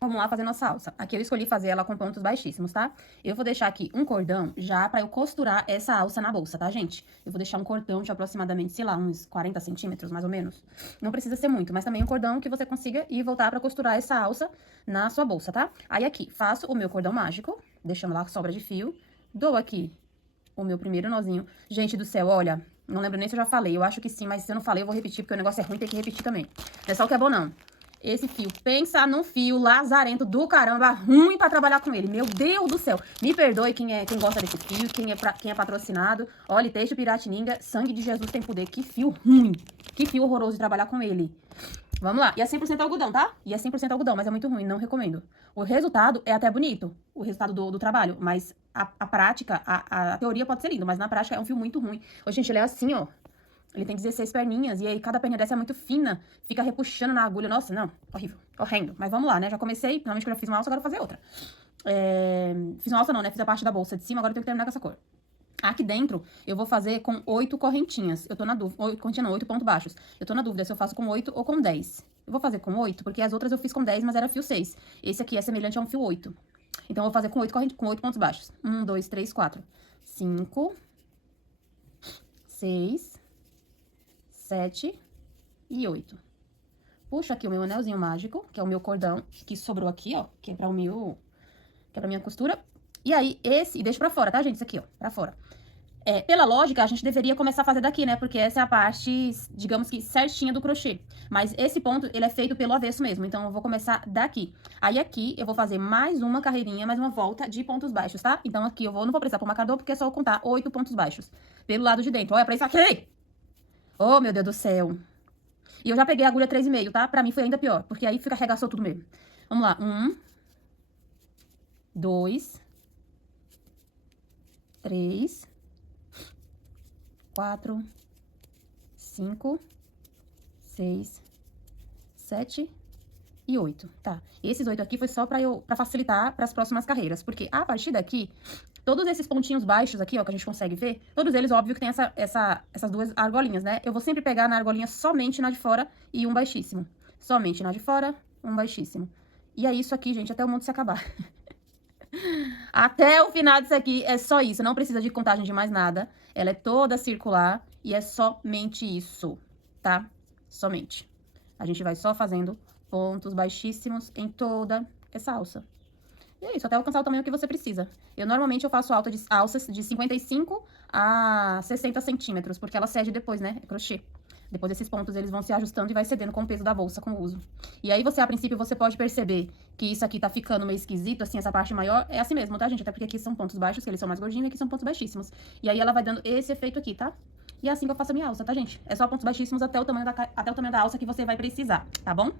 Vamos lá fazer nossa alça. Aqui eu escolhi fazer ela com pontos baixíssimos, tá? Eu vou deixar aqui um cordão já pra eu costurar essa alça na bolsa, tá, gente? Eu vou deixar um cordão de aproximadamente, sei lá, uns 40 centímetros, mais ou menos. Não precisa ser muito, mas também um cordão que você consiga ir voltar pra costurar essa alça na sua bolsa, tá? Aí aqui, faço o meu cordão mágico, deixando lá a sobra de fio. Dou aqui o meu primeiro nozinho. Gente do céu, olha, não lembro nem se eu já falei. Eu acho que sim, mas se eu não falei, eu vou repetir, porque o negócio é ruim, tem que repetir também. Não é só o que é bom, não. Esse fio, pensa num fio lazarento do caramba, ruim pra trabalhar com ele. Meu Deus do céu. Me perdoe quem gosta desse fio, quem é patrocinado. Olha, Teixo Piratininga, sangue de Jesus tem poder. Que fio ruim. Que fio horroroso de trabalhar com ele. Vamos lá. E é 100% algodão, tá? E é 100% algodão, mas é muito ruim, não recomendo. O resultado é até bonito, o resultado do trabalho. Mas a prática, a teoria pode ser linda, mas na prática é um fio muito ruim. Ô, gente, ele é assim, ó. Ele tem 16 perninhas, e aí cada perninha dessa é muito fina, fica repuxando na agulha. Nossa, não, horrível, horrendo. Mas vamos lá, né? Já comecei, finalmente que eu já fiz uma alça, agora eu vou fazer outra. Fiz uma alça não, né? Fiz a parte da bolsa de cima, agora eu tenho que terminar com essa cor. Aqui dentro, eu vou fazer com 8 correntinhas. Eu tô na dúvida, 8 pontos baixos. Eu tô na dúvida se eu faço com 8 ou com 10. Eu vou fazer com 8, porque as outras eu fiz com 10, mas era fio 6. Esse aqui é semelhante a um fio 8. Então, eu vou fazer com 8 pontos baixos. 1, 2, 3, 4, 5, 6... 7 e 8. Puxo aqui o meu anelzinho mágico, que é o meu cordão, que sobrou aqui, ó, que é pra minha costura. E aí, e deixo pra fora, tá, gente? Isso aqui, ó, pra fora. Pela lógica, a gente deveria começar a fazer daqui, né? Porque essa é a parte, digamos que, certinha do crochê. Mas esse ponto, ele é feito pelo avesso mesmo. Então, eu vou começar daqui. Aí, aqui, eu vou fazer mais uma carreirinha, mais uma volta de pontos baixos, tá? Então, aqui, não vou precisar pôr marcador, porque é só eu contar 8 pontos baixos. Pelo lado de dentro. Olha pra isso aqui! Oh, meu Deus do céu. E eu já peguei a agulha 3,5, tá? Pra mim foi ainda pior, porque aí arregaçou tudo mesmo. Vamos lá. 1, 2, 3, 4, 5, 6, 7 e 8, tá? Esses 8 aqui foi só pra facilitar pras próximas carreiras, porque a partir daqui... Todos esses pontinhos baixos aqui, ó, que a gente consegue ver, todos eles, óbvio, que tem essas duas argolinhas, né? Eu vou sempre pegar na argolinha somente na de fora e um baixíssimo. Somente na de fora, um baixíssimo. E é isso aqui, gente, até o mundo se acabar. Até o final disso aqui é só isso, não precisa de contagem de mais nada. Ela é toda circular e é somente isso, tá? Somente. A gente vai só fazendo pontos baixíssimos em toda essa alça. E é isso, até alcançar o tamanho que você precisa. Normalmente eu faço alças de 55 a 60 centímetros, porque ela cede depois, né? É crochê. Depois desses pontos, eles vão se ajustando e vai cedendo com o peso da bolsa, com o uso. E aí, a princípio, você pode perceber que isso aqui tá ficando meio esquisito, assim, essa parte maior. É assim mesmo, tá, gente? Até porque aqui são pontos baixos, que eles são mais gordinhos, e aqui são pontos baixíssimos. E aí, ela vai dando esse efeito aqui, tá? E é assim que eu faço a minha alça, tá, gente? É só pontos baixíssimos até o tamanho da alça que você vai precisar, tá bom?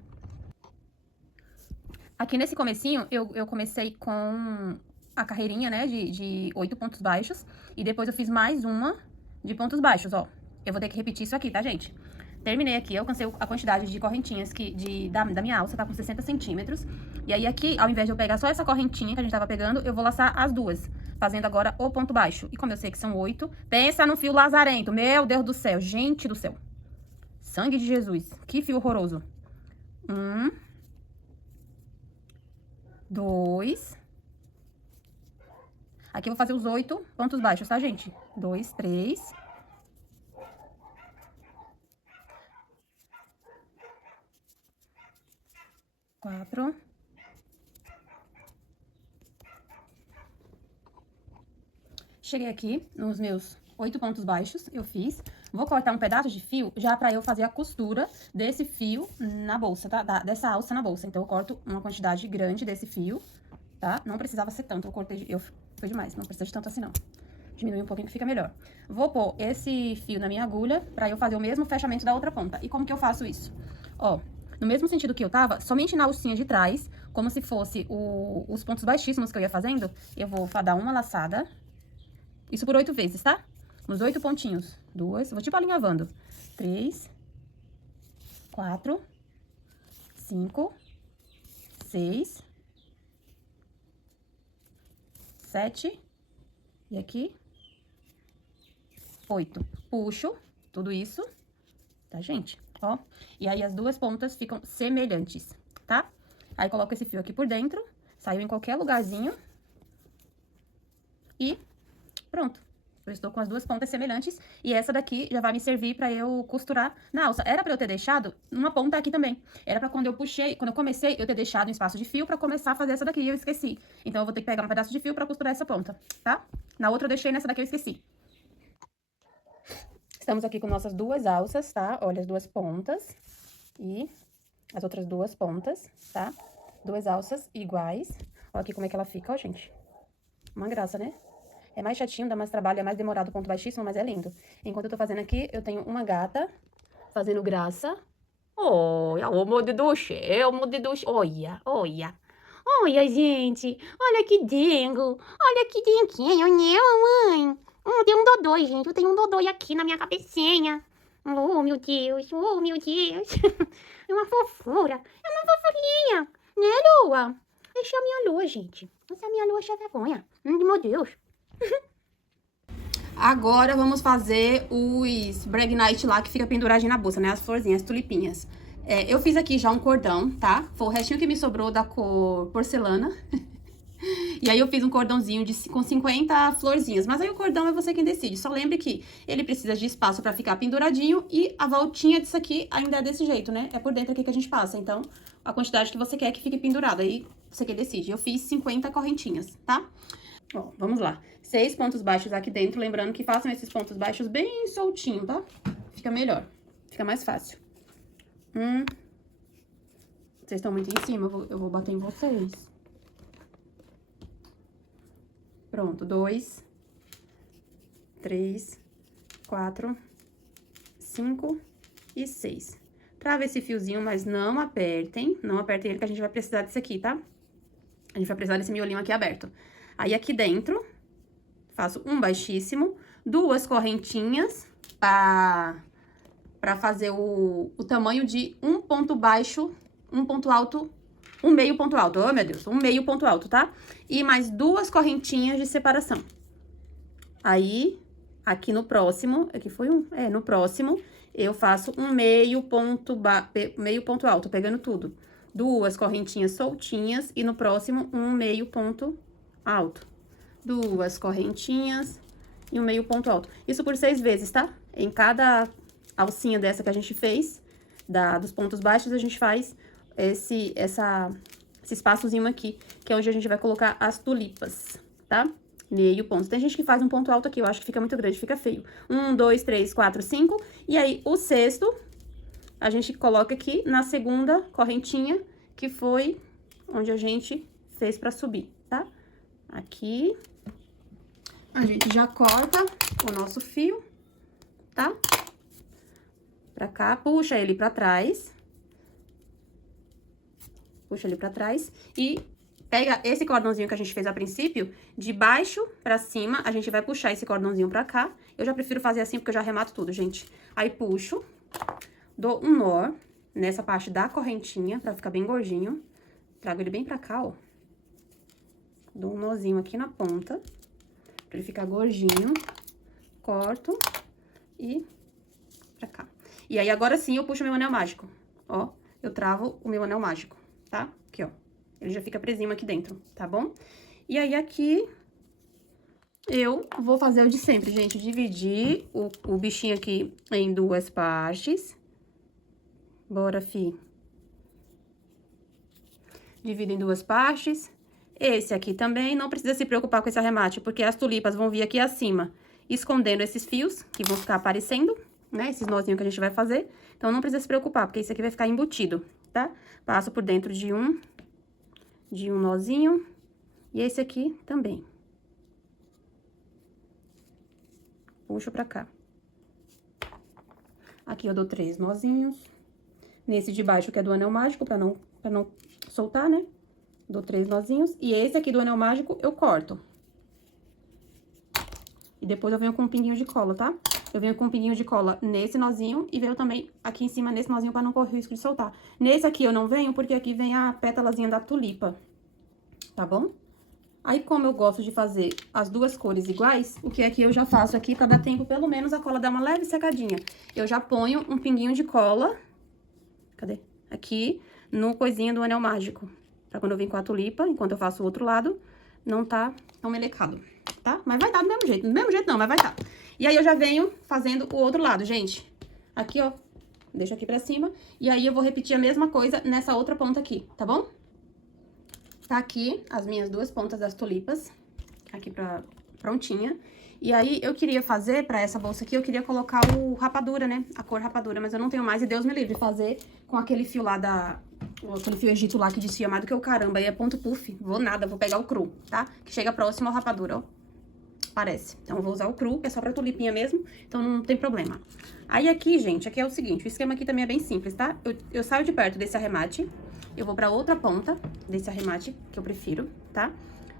Aqui nesse comecinho, eu comecei com a carreirinha, né, de 8 pontos baixos. E depois eu fiz mais uma de pontos baixos, ó. Eu vou ter que repetir isso aqui, tá, gente? terminei aqui, eu alcancei a quantidade de correntinhas da minha alça, tá com 60 centímetros. E aí aqui, ao invés de eu pegar só essa correntinha que a gente tava pegando, eu vou laçar as duas, fazendo agora o ponto baixo. E como eu sei que são 8, pensa no fio lazarento, meu Deus do céu, gente do céu. Sangue de Jesus, que fio horroroso. 1, 2. Aqui eu vou fazer os 8 pontos baixos, tá, gente? 2, 3. 4. Cheguei aqui nos meus 8 pontos baixos, eu fiz. Vou cortar um pedaço de fio já pra eu fazer a costura desse fio na bolsa, tá? Dessa alça na bolsa. Então, eu corto uma quantidade grande desse fio, tá? Não precisava ser tanto, foi demais, não precisa de tanto assim, não. Diminui um pouquinho que fica melhor. Vou pôr esse fio na minha agulha pra eu fazer o mesmo fechamento da outra ponta. E como que eu faço isso? Ó, no mesmo sentido que eu tava, somente na alcinha de trás, como se fosse os pontos baixíssimos que eu ia fazendo, eu vou dar uma laçada. Isso por 8 vezes, tá? Nos 8 pontinhos. 2, vou tipo alinhavando. 3, 4, 5, 6, 7, e aqui, 8. Puxo tudo isso, tá, gente? Ó, e aí as duas pontas ficam semelhantes, tá? Aí coloco esse fio aqui por dentro, saiu em qualquer lugarzinho. E pronto. Eu estou com as duas pontas semelhantes e essa daqui já vai me servir pra eu costurar na alça. Era pra eu ter deixado uma ponta aqui também. Era pra quando eu comecei, eu ter deixado um espaço de fio pra começar a fazer essa daqui e eu esqueci. Então, eu vou ter que pegar um pedaço de fio pra costurar essa ponta, tá? Na outra eu deixei, nessa daqui eu esqueci. Estamos aqui com nossas duas alças, tá? Olha as duas pontas e as outras duas pontas, tá? Duas alças iguais. Olha aqui como é que ela fica, ó, gente. Uma graça, né? É mais chatinho, dá mais trabalho, é mais demorado o ponto baixíssimo, mas é lindo. Enquanto eu tô fazendo aqui, eu tenho uma gata fazendo graça. Olha, oh, meu Deus do céu, meu Deus do céu. Olha, olha. Olha, gente. Olha que dengo. Olha que denguinho, né, mamãe? Tem um dodói, gente. Eu tenho um dodói aqui na minha cabecinha. Oh, meu Deus. Oh, meu Deus. É uma fofura. É uma fofurinha. Né, Lua? Essa é a minha Lua, gente. Essa é a minha Lua, cheia vergonha. Meu Deus. Agora, vamos fazer os Bregnite lá, que fica penduradinho na bolsa, né? As florzinhas, as tulipinhas. Eu fiz aqui já um cordão, tá? Foi o restinho que me sobrou da cor porcelana. E aí, eu fiz um cordãozinho com 50 florzinhas. Mas aí, o cordão é você quem decide. Só lembre que ele precisa de espaço pra ficar penduradinho. E a voltinha disso aqui ainda é desse jeito, né? É por dentro aqui que a gente passa. Então, a quantidade que você quer que fique pendurado. Aí, você que decide. Eu fiz 50 correntinhas, tá? Ó, vamos lá. 6 pontos baixos aqui dentro, lembrando que façam esses pontos baixos bem soltinho, tá? Fica melhor, fica mais fácil. Vocês estão muito em cima, eu vou bater em vocês. Pronto, 2, 3, 4, 5 e 6. Trava esse fiozinho, mas não apertem ele que a gente vai precisar disso aqui, tá? A gente vai precisar desse miolinho aqui aberto. Aí, aqui dentro, faço um baixíssimo, 2 correntinhas pra fazer o tamanho de um ponto baixo, um ponto alto, um meio ponto alto. Oh, meu Deus, um meio ponto alto, tá? E mais 2 correntinhas de separação. Aí, aqui no próximo, aqui foi no próximo, eu faço um meio ponto alto, pegando tudo. 2 correntinhas soltinhas e no próximo, um meio ponto alto. 2 correntinhas e um meio ponto alto. Isso por 6 vezes, tá? Em cada alcinha dessa que a gente fez, dos pontos baixos, a gente faz esse espaçozinho aqui, que é onde a gente vai colocar as tulipas, tá? Meio ponto. Tem gente que faz um ponto alto aqui, eu acho que fica muito grande, fica feio. 1, 2, 3, 4, 5. E aí, o sexto, a gente coloca aqui na segunda correntinha, que foi onde a gente fez pra subir, tá? Aqui, a gente já corta o nosso fio, tá? Pra cá, puxa ele pra trás. Puxa ele pra trás e pega esse cordãozinho que a gente fez a princípio, de baixo pra cima, a gente vai puxar esse cordãozinho pra cá. Eu já prefiro fazer assim porque eu já arremato tudo, gente. Aí, puxo, dou um nó nessa parte da correntinha, pra ficar bem gordinho. Trago ele bem pra cá, ó. Dou um nozinho aqui na ponta, pra ele ficar gordinho. Corto e pra cá. E aí, agora sim, eu puxo o meu anel mágico. Ó, eu travo o meu anel mágico, tá? Aqui, ó. Ele já fica presinho aqui dentro, tá bom? E aí, aqui, eu vou fazer o de sempre, gente. Dividir o bichinho aqui em duas partes. Bora, fi. Divido em duas partes. Esse aqui também, não precisa se preocupar com esse arremate, porque as tulipas vão vir aqui acima, escondendo esses fios, que vão ficar aparecendo, né? Esses nozinhos que a gente vai fazer. Então, não precisa se preocupar, porque isso aqui vai ficar embutido, tá? Passo por dentro de um nozinho. E esse aqui também. Puxo pra cá. Aqui eu dou 3 nozinhos. Nesse de baixo, que é do anel mágico, pra não soltar, né? Dou 3 nozinhos. E esse aqui do anel mágico, eu corto. E depois eu venho com um pinguinho de cola, tá? Eu venho com um pinguinho de cola nesse nozinho e venho também aqui em cima nesse nozinho pra não correr o risco de soltar. Nesse aqui eu não venho, porque aqui vem a pétalazinha da tulipa, tá bom? Aí, como eu gosto de fazer as duas cores iguais, o que é que eu já faço aqui pra dar tempo, pelo menos, a cola dar uma leve secadinha? Eu já ponho um pinguinho de cola, cadê? Aqui, no coisinha do anel mágico. Pra quando eu vim com a tulipa, enquanto eu faço o outro lado, não tá tão melecado, tá? Mas vai dar do mesmo jeito. Do mesmo jeito não, mas vai tá. E aí, eu já venho fazendo o outro lado, gente. Aqui, ó. Deixo aqui pra cima. E aí, eu vou repetir a mesma coisa nessa outra ponta aqui, tá bom? Tá aqui as minhas duas pontas das tulipas. Aqui prontinha. E aí, eu queria fazer, pra essa bolsa aqui, eu queria colocar o rapadura, né? A cor rapadura, mas eu não tenho mais. E Deus me livre de fazer com aquele fio lá aquele fio egito lá que desfia mais do que o caramba. Aí é ponto puff. Vou nada, vou pegar o cru, tá? Que chega próximo ao rapadura, ó. Parece. Então, eu vou usar o cru, que é só pra tulipinha mesmo. Então, não tem problema. Aí, aqui, gente, aqui é o seguinte. O esquema aqui também é bem simples, tá? Eu saio de perto desse arremate. Eu vou pra outra ponta desse arremate, que eu prefiro, tá?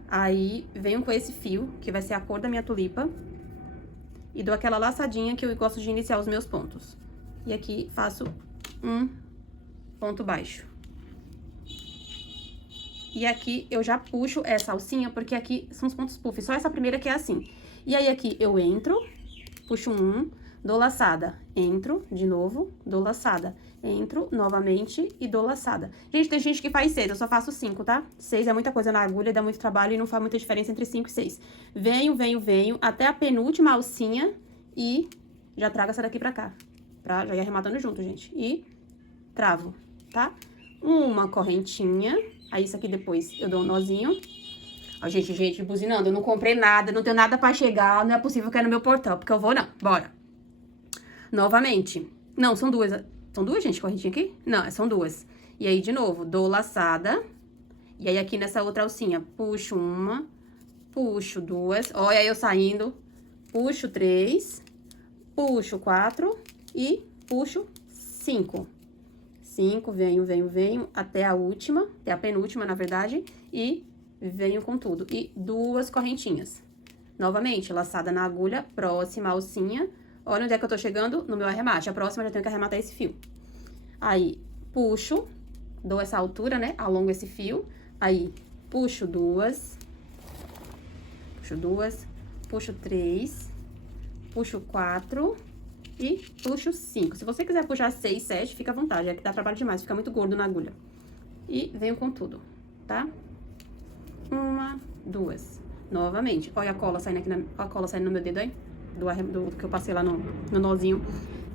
Aí, venho com esse fio, que vai ser a cor da minha tulipa. E dou aquela laçadinha que eu gosto de iniciar os meus pontos. E aqui, faço um ponto baixo. E aqui, eu já puxo essa alcinha, porque aqui são os pontos puff. Só essa primeira que é assim. E aí, aqui, eu entro, puxo um, dou laçada. Entro, de novo, dou laçada. Entro novamente e dou laçada. Gente, tem gente que faz 6, eu só faço 5, tá? 6 é muita coisa na agulha, dá muito trabalho e não faz muita diferença entre 5 e 6. Venho, até a penúltima alcinha e já trago essa daqui pra cá. Pra já ir arrematando junto, gente. E travo, tá? Uma correntinha. Aí, isso aqui depois eu dou um nozinho. Ó, gente, buzinando, eu não comprei nada, não tenho nada pra chegar, não é possível que é no meu portão, porque eu vou não. Bora. Novamente. Não, são duas. São duas, gente, correntinha aqui? Não, são duas. E aí, de novo, dou laçada. E aí, aqui nessa outra alcinha, puxo uma, puxo duas. Olha aí eu saindo. Puxo 3, puxo 4 e puxo 5. 5, venho, até a última, até a penúltima, na verdade. E venho com tudo. E duas correntinhas. Novamente, laçada na agulha, próxima alcinha. Olha onde é que eu tô chegando no meu arremate. A próxima eu já tenho que arrematar esse fio. Aí, puxo, dou essa altura, né? Alongo esse fio. Aí, puxo duas, puxo 3, puxo 4 e puxo 5. Se você quiser puxar 6, 7, fica à vontade. É que dá trabalho demais, fica muito gordo na agulha. E venho com tudo, tá? 1, 2. Novamente. Olha a cola saindo aqui, a cola saindo no meu dedo aí. Do que eu passei lá no nozinho.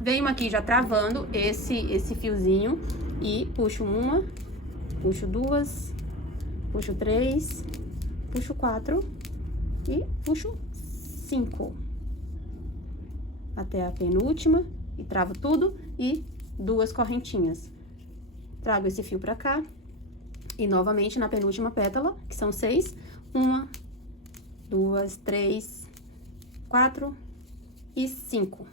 Venho aqui já travando esse fiozinho e puxo uma, puxo duas, puxo 3, puxo 4 e puxo 5. Até a penúltima e travo tudo e duas correntinhas. Trago esse fio pra cá e novamente na penúltima pétala, que são 6, 1, 2, 3, 4 e 5.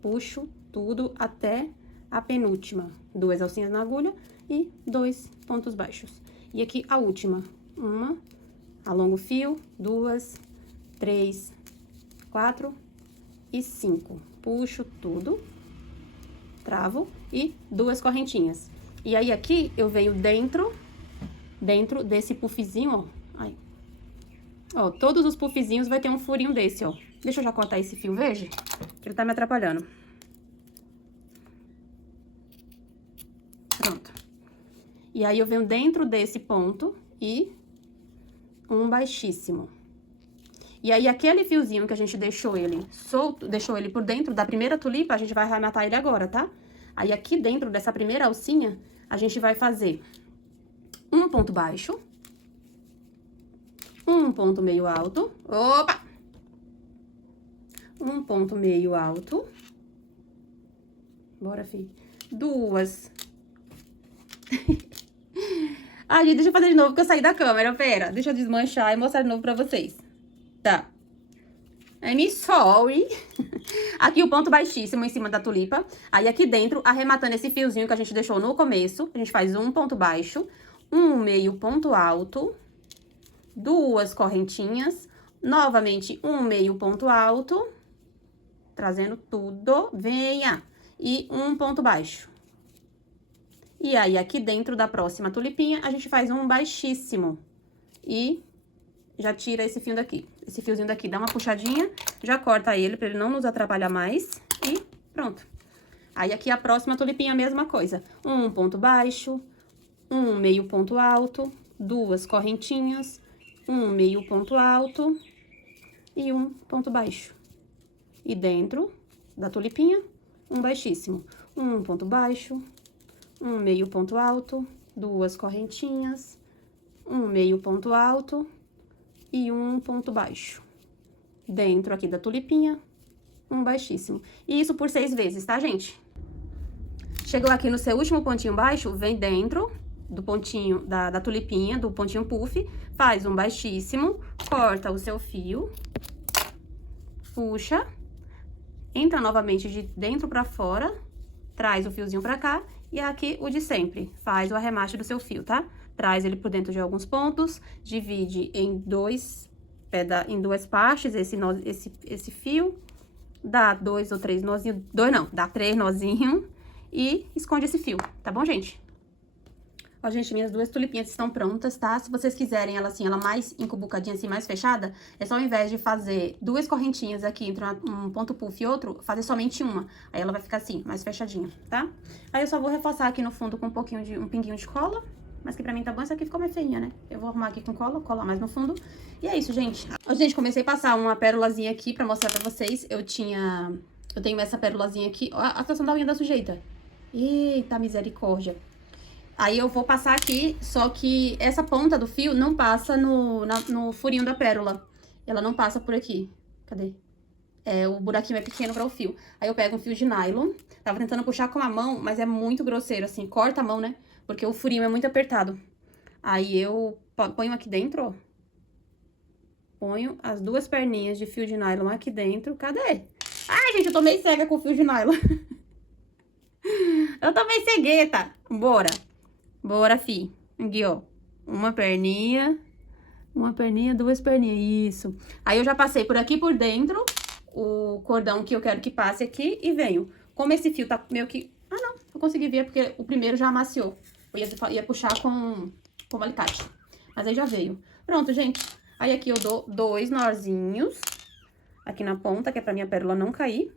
Puxo tudo até a penúltima. 2 alcinhas na agulha e 2 pontos baixos. E aqui a última. 1, alongo o fio, 2, 3, 4 e 5. Puxo tudo travo e 2 correntinhas. E aí aqui eu venho dentro desse puffzinho, ó. Aí. Ó, todos os puffzinhos vai ter um furinho desse, ó. Deixa eu já cortar esse fio verde, que ele tá me atrapalhando. Pronto. E aí eu venho dentro desse ponto e um baixíssimo. E aí aquele fiozinho que a gente deixou ele solto, deixou ele por dentro da primeira tulipa, a gente vai arrematar ele agora, tá? Aí aqui dentro dessa primeira alcinha, a gente vai fazer um ponto baixo, um ponto meio alto, opa! Um ponto meio alto, bora, fi, 2. Ai, gente, deixa eu fazer de novo, porque eu saí da câmera, pera, deixa eu desmanchar e mostrar de novo pra vocês. Tá. I'm sorry. Aqui o ponto baixíssimo em cima da tulipa. Aí aqui dentro, arrematando esse fiozinho que a gente deixou no começo, a gente faz um ponto baixo, um meio ponto alto, 2 correntinhas, novamente um meio ponto alto, trazendo tudo, venha, e um ponto baixo. E aí aqui dentro da próxima tulipinha, a gente faz um baixíssimo e já tira esse fio daqui. Esse fiozinho daqui dá uma puxadinha, já corta ele pra ele não nos atrapalhar mais e pronto. Aí aqui a próxima tulipinha a mesma coisa. Um ponto baixo, um meio ponto alto, 2 correntinhas, um meio ponto alto e um ponto baixo. E dentro da tulipinha, um baixíssimo. Um ponto baixo, um meio ponto alto, 2 correntinhas, um meio ponto alto e um ponto baixo. Dentro aqui da tulipinha, um baixíssimo. E isso por 6 vezes, tá, gente? Chegou aqui no seu último pontinho baixo, vem dentro do pontinho da tulipinha, do pontinho puff, faz um baixíssimo, corta o seu fio, puxa, entra novamente de dentro pra fora, traz o fiozinho pra cá, e aqui o de sempre, faz o arremate do seu fio, tá? Traz ele por dentro de alguns pontos, divide em duas partes esse fio, dá 2 ou 3 nozinhos, dá 3 nozinhos e esconde esse fio, tá bom, gente? Ó, gente, minhas 2 tulipinhas estão prontas, tá? Se vocês quiserem ela assim, ela mais encubucadinha, assim, mais fechada, é só ao invés de fazer 2 correntinhas aqui entre um ponto puff e outro, fazer somente uma. Aí ela vai ficar assim, mais fechadinha, tá? Aí eu só vou reforçar aqui no fundo com um pinguinho de cola, mas que pra mim tá bom, essa aqui ficou mais feinha, né? Eu vou arrumar aqui com cola, colar mais no fundo. E é isso, gente. Ó, gente, comecei a passar uma pérolazinha aqui pra mostrar pra vocês. Eu tenho essa pérolazinha aqui. Ó, a situação da unha da sujeita. Eita, misericórdia. Aí eu vou passar aqui, só que essa ponta do fio não passa no furinho da pérola. Ela não passa por aqui. Cadê? O buraquinho é pequeno para o fio. Aí eu pego um fio de nylon. Tava tentando puxar com a mão, mas é muito grosseiro, assim. Corta a mão, né? Porque o furinho é muito apertado. Aí eu ponho aqui dentro, ó. Ponho as 2 perninhas de fio de nylon aqui dentro. Cadê? Ai, gente, eu tô meio cega com o fio de nylon. Eu tô meio cegueta. Bora. Bora, fi. Aqui, ó. Uma perninha, 2 perninhas. Isso. Aí eu já passei por aqui por dentro o cordão que eu quero que passe aqui e venho. Como esse fio tá meio que... Ah, não. Eu consegui ver porque o primeiro já amaciou. Eu ia puxar com alicate. Mas aí já veio. Pronto, gente. Aí aqui eu dou 2 nozinhos aqui na ponta, que é pra minha pérola não cair.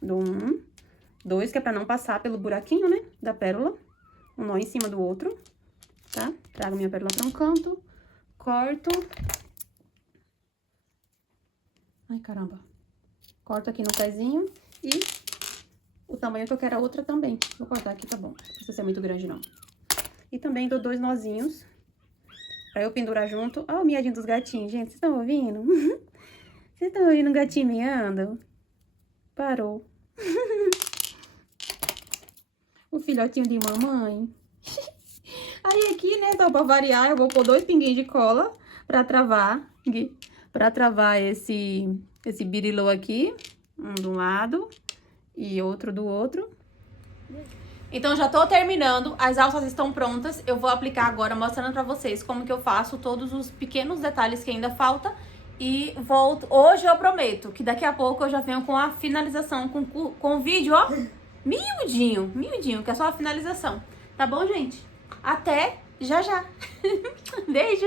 Dou 1, 2, que é pra não passar pelo buraquinho, né, da pérola. Um nó em cima do outro, tá? Trago minha pérola pra um canto, corto. Ai, caramba. Corto aqui no pezinho e o tamanho que eu quero a outra também. Vou cortar aqui, tá bom. Não precisa ser muito grande, não. E também dou 2 nozinhos pra eu pendurar junto. Ó, o miadinho dos gatinhos, gente. Vocês estão ouvindo? Vocês estão ouvindo o gatinho miando? Parou. O filhotinho de mamãe. Aí aqui, né, só pra variar, eu vou pôr 2 pinguinhos de cola pra travar. Pra travar esse birilô aqui. Um de um lado e outro do outro. Então, já tô terminando. As alças estão prontas. Eu vou aplicar agora, mostrando pra vocês como que eu faço todos os pequenos detalhes que ainda falta. E volto. Hoje eu prometo que daqui a pouco eu já venho com a finalização, com o vídeo, ó. miudinho, miudinho, que é só a finalização. Tá bom, gente? Até já já. Beijo!